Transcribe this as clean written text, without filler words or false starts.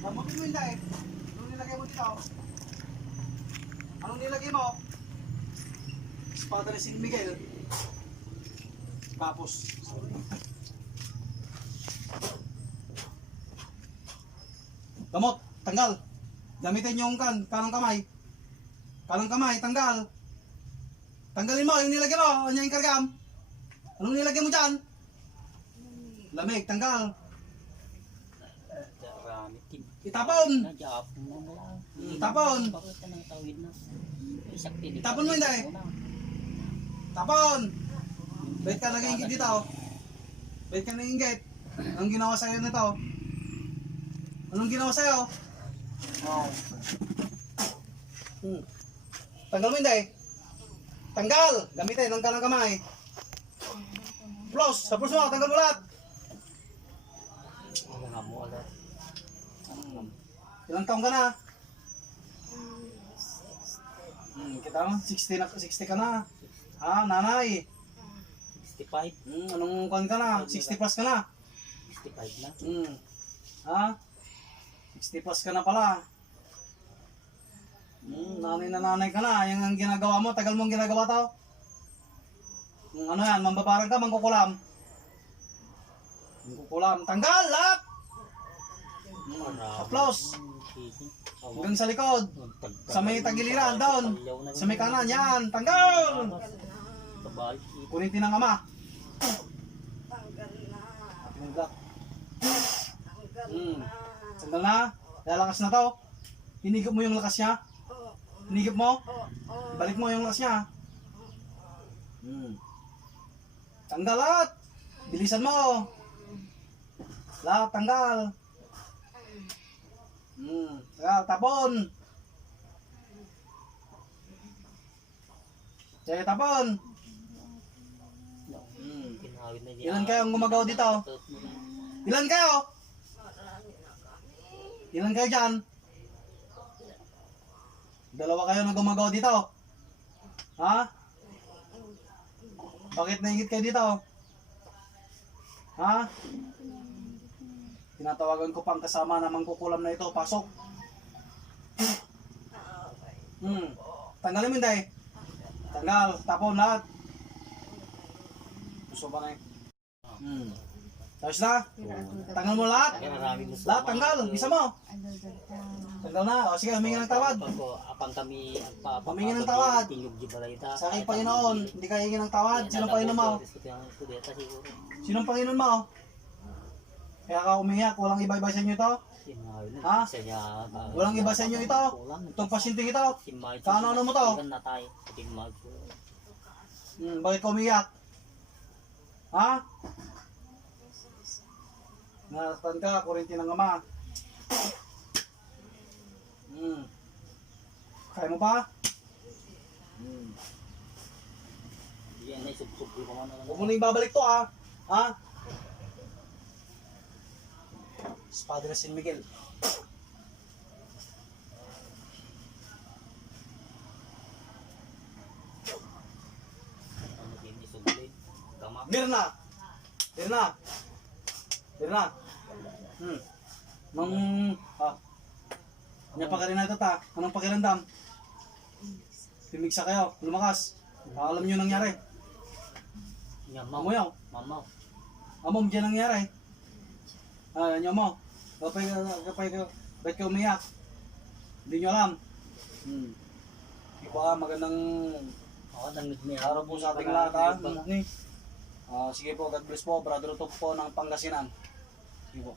Gamutin mo hindi eh. Anong nilagay mo dito? Anong nilagay mo? Espada ni San Miguel. Tapos. Gamot, tanggal. Gamitin yung kanang kamay. Kanang kamay, tanggal. Tanggalin mo, yung nilagay mo. Ano yung kargam? Anong nilagay mo dyan? Lamig, tanggal. Itapon! Itapon! Itapon mo hindi. Tapon! Bait ka nag-iingit dito. Bait ka nag-iingit. Anong ginawa sa'yo nito? Anong ginawa sa'yo? Oh. Tanggal mo hindi. Tanggal! Gamitin ang kanang kamay. Plus! Sa plus mo, tanggal mo lahat. Ilang taong ka na? Kita mo? 60 ka na. Ah, nanay. 65. Anong kuhan ka na? 60 plus ka na. 65 na. Ha? 60 plus ka na pala. Nanay na nanay ka na. Yung ang ginagawa mo, tagal mong ginagawa to. Ano yan? Mambabarang ka, mangkukulam. Mangkukulam. Tanggal! Lahat! Applause! Hanggang sa likod. Sa may tagiliran doon. Sa may kanan. Yan. Tanggal! Kunitin ng ama. Tanggal na. Lalakas na to. Hinigop mo yung lakas niya. Hinigop mo. Balik mo yung lakas niya. Tanggal lahat. Bilisan mo. Lahat tanggal. Tapon. Sige, tapon. Ilan kayo ang gumagawa dito? Ilan kayo? Ilan kayo dyan? Dalawa kayo na gumagawa dito. Ha? Bakit naingit kayo dito? Ha? Tinatawagan ko pang kasama na mangkukulam na ito. Pasok. Tanggalin mo hindi. Tanggal. Tapon lahat. Gusto ba na eh? Tapos na? Tanggal mo lahat. Lahat tanggal. Bisa mo. Tanggal na. O sige, humingi ng tawad. Humingi ng tawad. Sa aking Panginoon. Hindi ka hingi ng tawad. Sinong Panginoon mo? Sinong Panginoon mo? Kaya ka umiyak, walang iba-iba sa inyo ito? Ha? Walang iba sa inyo ito? Itong pasyenteng ito? Kaano-ano mo to? Bakit ka umiyak? Ha? Nasaktan ka, kurinti ng ama. Kaya mo pa? Huwag mo na yung babalik to ha? Ha? Espada ni San Miguel. Mirna! Mirna! Mirna! Ano pa rin na ito ta? Anong pakiramdam? Pimigsa kayo, lumakas. Alam nyo nangyari. Amoy. Amom dyan nangyari. Ano mo? Kapag ba't ka umiyak? Hindi nyo alam. Baka magandang araw po sa ating lahat. Sige po, God bless po. Brother Tok po ng Pangasinan. Sige po.